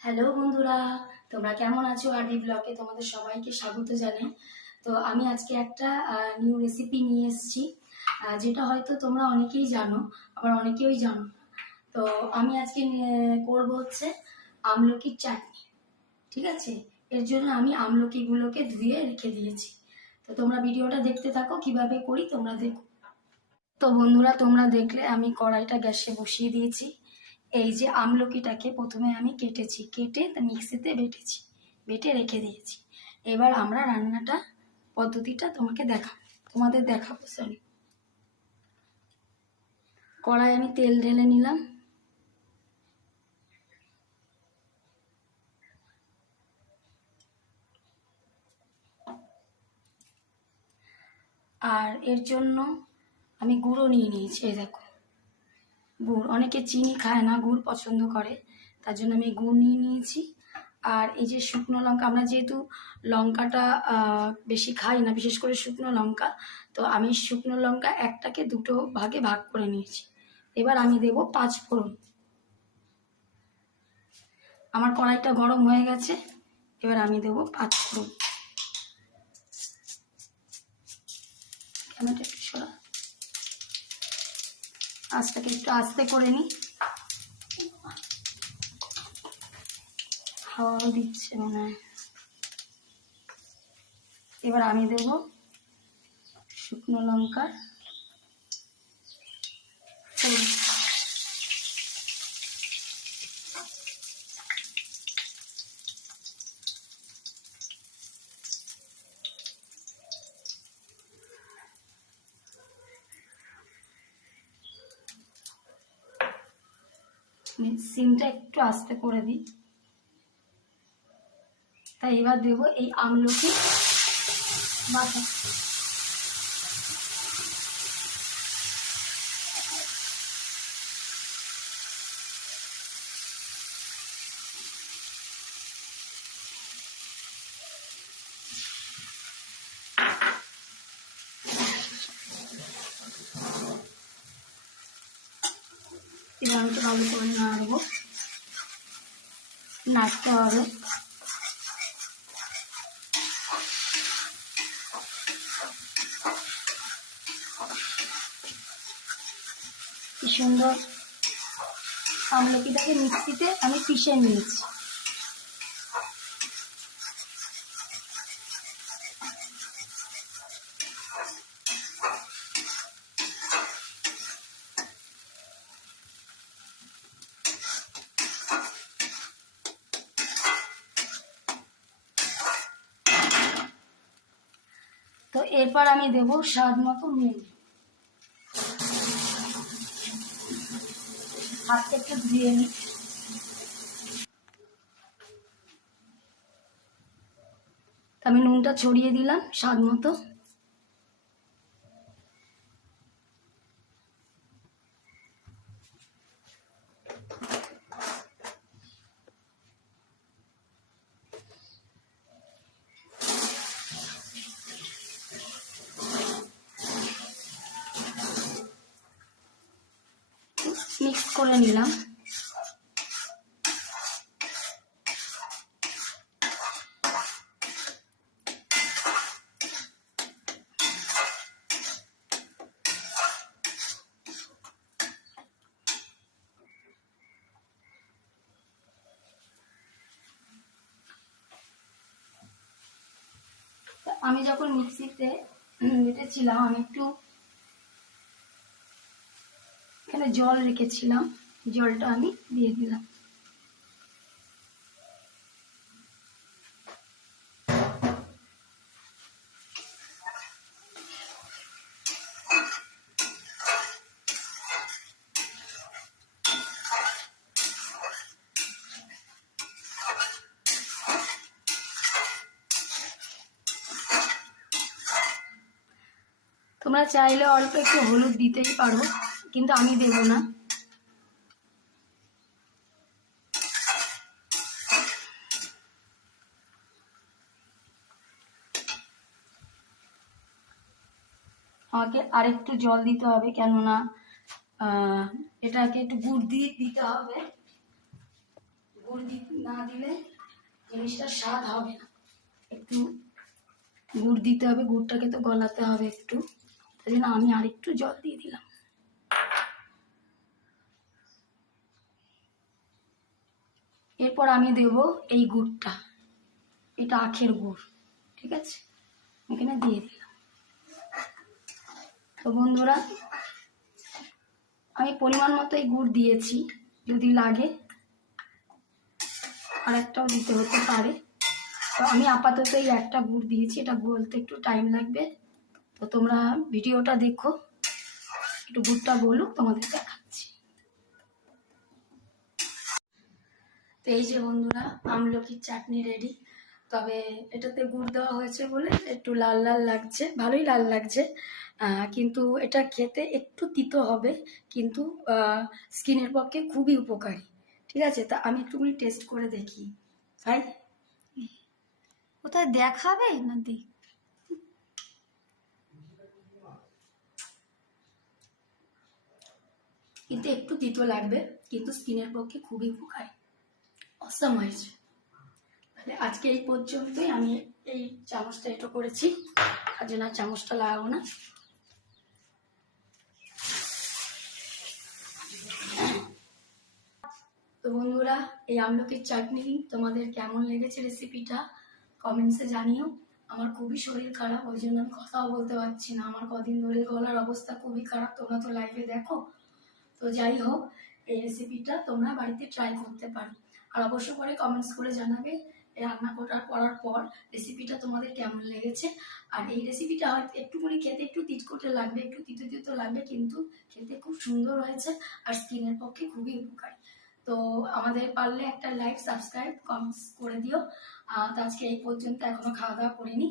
Hello বন্ধুরা, তোমরা কেমন আছো? আরবি ব্লগে তোমাদের সবাইকে স্বাগত জানাই। তো আমি আজকে একটা নিউ রেসিপি নিয়ে এসেছি, যেটা হয়তো তোমরা অনেকেই জানো, আবার অনেকেই জানো না। তো আমি আজকে করব হচ্ছে আমলকির চাটনি। ঠিক আছে, এর জন্য আমি আমলকিগুলোকে ধুয়ে রেখে দিয়েছি। তো তোমরা ভিডিওটা দেখতে থাকো, কিভাবে করি তোমরা দেখো। তো বন্ধুরা, তোমরা দেখলে আমি কড়াইটা গ্যাসে বসিয়ে দিয়েছি। এই যে আমলকিটাকে প্রথমে আমি কেটে মিক্সিতে বেটে রেখে দিয়েছি। এবার আমরা রান্নাটা পদ্ধতিটা তোমাদের দেখাবো। সরি, কড়াই আমি তেল ঢেলে নিলাম। আর এর জন্য আমি গুঁড়ো নিয়ে নিয়েছি। এই দেখো, গুড়, অনেকে চিনি খায় না, গুড় পছন্দ করে, তার জন্য আমি গুড় নিয়ে নিয়েছি। আর এই যে শুকনো লঙ্কা, আমরা যেহেতু লঙ্কাটা বেশি খাই না, বিশেষ করে শুকনো লঙ্কা, তো আমি শুকনো লঙ্কা একটাকে দুটো ভাগে ভাগ করে নিয়েছি। এবার আমি দেব 5 ফোড়ন। আমার কড়াইটা গরম হয়ে গেছে, এবার আমি দেব 5 ফোড়ন। ক্যামেরাটা একটু সরা, আঁচটাকে একটু আস্তে করে নিই, হাওয়াও দিচ্ছে মনে হয়। এবার আমি দেব শুকনো লঙ্কার ফোড়ন। সিমটা একটু আস্তে করে দিই। তাই এবার দেব এই আমলকি বাটা। এবার আমি ভালো করে নাড়বো, নাড়তে হবে। কি সুন্দর আমলকিটাকে মিক্সিতে আমি পিষে নিয়েছি। তো এরপর আমি দেব স্বাদ মতো নুন। হাতটা একটু ধুয়ে নিই। আমি নুনটা ছড়িয়ে দিলাম স্বাদ মতো। মিক্স করে নিলাম। আমি যখন মিক্সিতে বেটেছিলাম, আমি একটু এখানে জল রেখেছিলাম, জলটা আমি দিয়ে দিলাম। তোমরা চাইলে অল্প একটু হলুদ দিতেই পারো, কিন্তু আমি দেব না। আমাকে আরেকটু জল দিতে হবে, কেননা এটাকে একটু গুড় দিয়ে দিতে হবে। না দিলে জিনিসটা স্বাদ হবে না। একটু গুড় দিতে হবে, গুড়টাকে তো গলাতে হবে একটু, তাই জন্য আমি আরেকটু জল দিয়ে দিলাম। এরপর আমি দেব এই গুড়টা, এটা আখের গুড়, ঠিক আছে, এখানে দিয়ে দিলাম। তো বন্ধুরা, আমি পরিমাণ মতো এই গুড় দিয়েছি, যদি লাগে আর একটাও দিতে হতে পারে। তো আমি আপাতত এই একটা গুড় দিয়েছি, এটা গলতে একটু টাইম লাগবে। তো তোমরা ভিডিওটা দেখো, একটু গুড়টা গলুক, তোমাদের দেখাচ্ছি। তো এই যে বন্ধুরা, আমলকির চাটনি রেডি। তবে এটাতে গুড় দেওয়া হয়েছে বলে একটু লাল লাল লাগছে, ভালোই লাল লাগছে, কিন্তু এটা খেতে একটু তিতো হবে, কিন্তু স্কিনের পক্ষে খুবই উপকারী। ঠিক আছে, তা আমি একটুখানি টেস্ট করে দেখি ভাই। কোথায় দেখাবে না দেখ, কিন্তু একটু তিতো লাগবে, কিন্তু স্কিনের পক্ষে খুবই উপকারী, অসাম হয়েছে। তাহলে আজকে এই পর্যন্তই, আমি এই চামচটা এটা করেছি, আর জন্য চামচটা লাগাবো না। তো বন্ধুরা, এই আমলকির চাটনি তোমাদের কেমন লেগেছে রেসিপিটা কমেন্টসে জানিও। আমার খুবই শরীর খারাপ, ওই জন্য আমি কথাও বলতে পারছি না, আমার কদিন ধরে গলার অবস্থা খুবই খারাপ, তোমরা তো লাইভে দেখো। তো যাই হোক, এই রেসিপিটা তোমরা বাড়িতে ট্রাই করতে পারো, আর অবশ্য করে কমেন্টস করে জানাবে এই রান্না করার পর রেসিপিটা তোমাদের কেমন লেগেছে। আর এই রেসিপিটা হয়তো একটুখানি খেতে একটু তিতকুটে লাগবে, একটু তিতো তিতো লাগবে, কিন্তু খেতে খুব সুন্দর হয়েছে আর স্কিনের পক্ষে খুবই উপকারী। তো আমাদের পারলে একটা লাইক, সাবস্ক্রাইব, কমেন্টস করে দিও। তো আজকে এই পর্যন্ত, এখনো খাওয়া দাওয়া করিনি।